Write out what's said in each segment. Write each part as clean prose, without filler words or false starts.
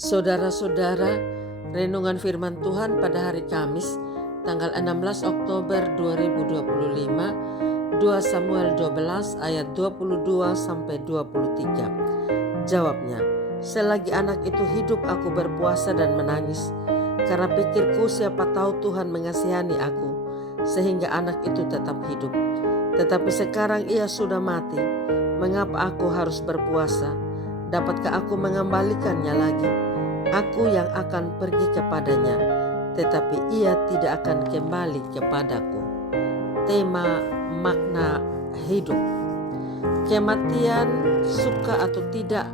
Saudara-saudara, renungan firman Tuhan pada hari Kamis, tanggal 16 Oktober 2025, 2 Samuel 12 ayat 22 sampai 23. Jawabnya, selagi anak itu hidup aku berpuasa dan menangis, karena pikirku siapa tahu Tuhan mengasihani aku, sehingga anak itu tetap hidup. Tetapi sekarang ia sudah mati, mengapa aku harus berpuasa? Dapatkah aku mengembalikannya lagi? Aku yang akan pergi kepadanya, tetapi ia tidak akan kembali kepadaku. Tema makna hidup. Kematian, suka atau tidak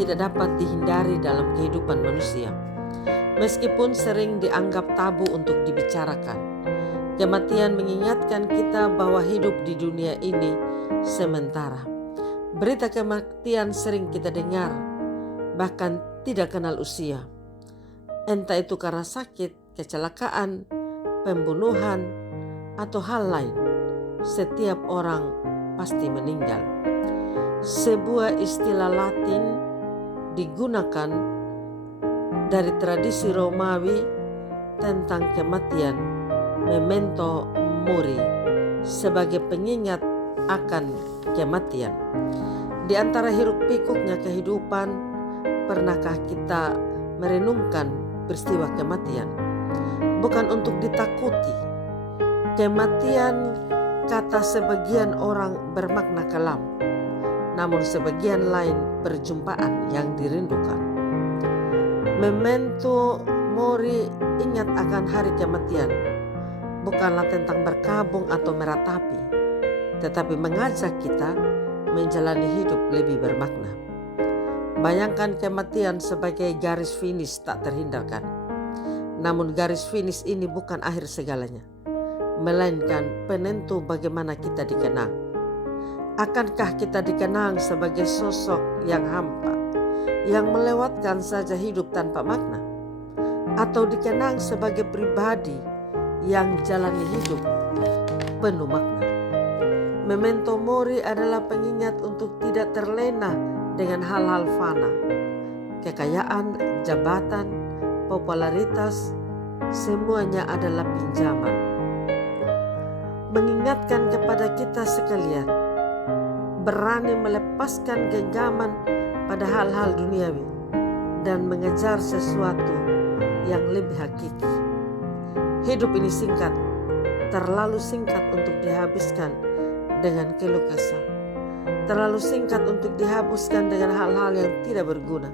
dapat dihindari dalam kehidupan manusia. Meskipun sering dianggap tabu untuk dibicarakan, kematian mengingatkan kita bahwa hidup di dunia ini sementara. Berita kematian sering kita dengar, bahkan tidak kenal usia. Entah itu karena sakit, kecelakaan, pembunuhan, atau hal lain. Setiap orang pasti meninggal. Sebuah istilah Latin digunakan dari tradisi Romawi tentang kematian, memento mori, sebagai pengingat akan kematian. Di antara hiruk pikuknya kehidupan, pernahkah kita merenungkan peristiwa kematian? Bukan untuk ditakuti. Kematian, kata sebagian orang bermakna kelam, namun sebagian lain perjumpaan yang dirindukan. Memento mori, ingat akan hari kematian, bukanlah tentang berkabung atau meratapi, tetapi mengajak kita menjalani hidup lebih bermakna. Bayangkan kematian sebagai garis finish tak terhindarkan. Namun garis finish ini bukan akhir segalanya, melainkan penentu bagaimana kita dikenang. Akankah kita dikenang sebagai sosok yang hampa, yang melewatkan saja hidup tanpa makna? Atau dikenang sebagai pribadi yang jalani hidup penuh makna? Memento mori adalah pengingat untuk tidak terlena dengan hal-hal fana. Kekayaan, jabatan, popularitas, semuanya adalah pinjaman. Mengingatkan kepada kita sekalian, berani melepaskan genggaman pada hal-hal duniawi dan mengejar sesuatu yang lebih hakiki. Hidup ini singkat, terlalu singkat untuk dihabiskan dengan keluh kesah, terlalu singkat untuk dihapuskan dengan hal-hal yang tidak berguna.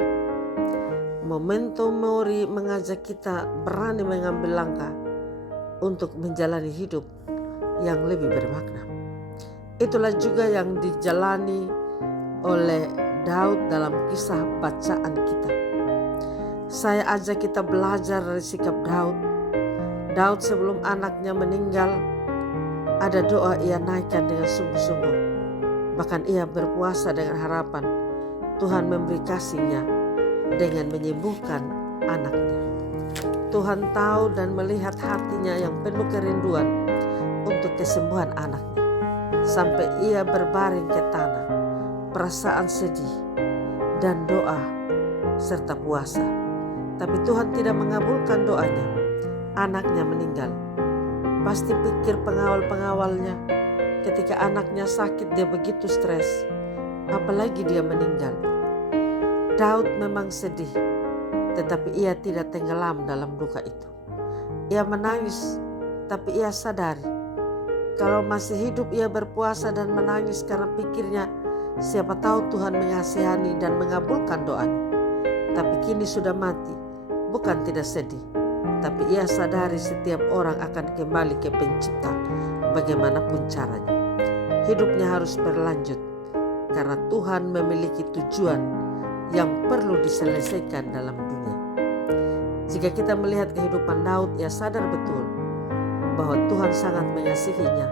Memento mori mengajak kita berani mengambil langkah untuk menjalani hidup yang lebih bermakna. Itulah juga yang dijalani oleh Daud dalam kisah bacaan kita. Saya ajak kita belajar dari sikap Daud. Daud sebelum anaknya meninggal, ada doa ia naikkan dengan sungguh-sungguh. Bahkan ia berpuasa dengan harapan Tuhan memberi kasih-Nya dengan menyembuhkan anaknya. Tuhan tahu dan melihat hatinya yang penuh kerinduan untuk kesembuhan anaknya. Sampai ia berbaring ke tanah, perasaan sedih dan doa serta puasa. Tapi Tuhan tidak mengabulkan doanya. Anaknya meninggal. Pasti pikir pengawal-pengawalnya, ketika anaknya sakit dia begitu stres, apalagi dia meninggal. Daud memang sedih, tetapi ia tidak tenggelam dalam duka itu. Ia menangis, tapi ia sadari kalau masih hidup ia berpuasa dan menangis karena pikirnya siapa tahu Tuhan mengasihani dan mengabulkan doanya. Tapi kini sudah mati, bukan tidak sedih, tapi ia sadari setiap orang akan kembali ke Pencipta bagaimanapun caranya. Hidupnya harus berlanjut karena Tuhan memiliki tujuan yang perlu diselesaikan dalam dunia. Jika kita melihat kehidupan Daud, ia sadar betul bahwa Tuhan sangat mengasihinya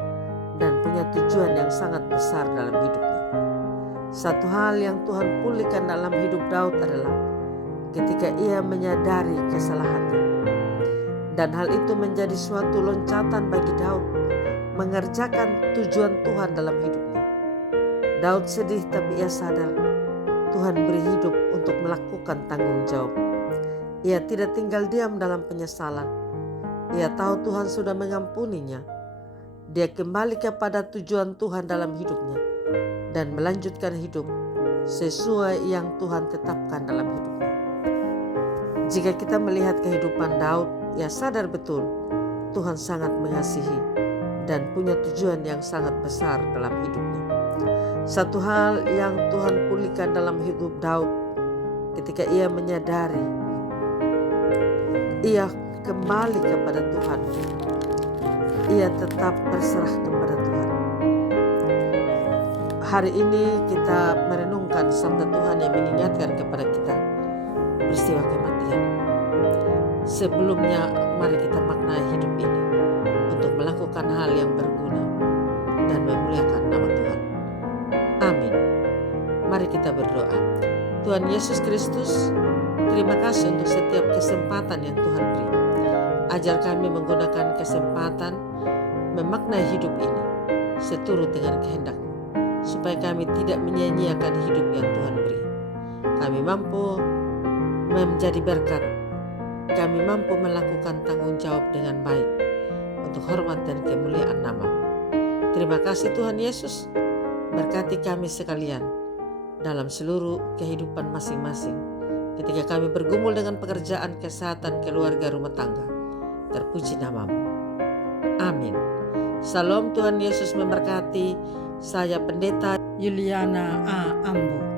dan punya tujuan yang sangat besar dalam hidupnya. Satu hal yang Tuhan pulihkan dalam hidup Daud adalah ketika ia menyadari kesalahannya. Dan hal itu menjadi suatu loncatan bagi Daud mengerjakan tujuan Tuhan dalam hidupnya. Daud sedih tapi ia sadar Tuhan beri hidup untuk melakukan tanggung jawab. Ia tidak tinggal diam dalam penyesalan. Ia tahu Tuhan sudah mengampuninya. Dia kembali kepada tujuan Tuhan dalam hidupnya dan melanjutkan hidup sesuai yang Tuhan tetapkan dalam hidupnya. Jika kita melihat kehidupan Daud, ia sadar betul Tuhan sangat mengasihi dan punya tujuan yang sangat besar dalam hidupnya. Satu hal yang Tuhan pulihkan dalam hidup Daud ketika ia menyadari ia kembali kepada Tuhan. Ia tetap berserah kepada Tuhan. Hari ini kita merenungkan sabda Tuhan yang mengingatkan kepada kita peristiwa kematian. Sebelumnya, mari kita maknai hidup ini untuk melakukan hal yang berguna dan memuliakan nama Tuhan. Amin. Mari kita berdoa. Tuhan Yesus Kristus, terima kasih untuk setiap kesempatan yang Tuhan beri. Ajar kami menggunakan kesempatan memaknai hidup ini seturut dengan kehendak-Mu, supaya kami tidak menyia-nyiakan hidup yang Tuhan beri. Kami mampu menjadi berkat. Kami mampu melakukan tanggung jawab dengan baik untuk hormat dan kemuliaan nama-Mu. Terima kasih Tuhan Yesus. Berkati kami sekalian dalam seluruh kehidupan masing-masing. Ketika kami bergumul dengan pekerjaan, kesehatan, keluarga, rumah tangga. Terpuji nama-Mu. Amin. Salam, Tuhan Yesus memberkati. Saya Pendeta Yuliana A. Ambo.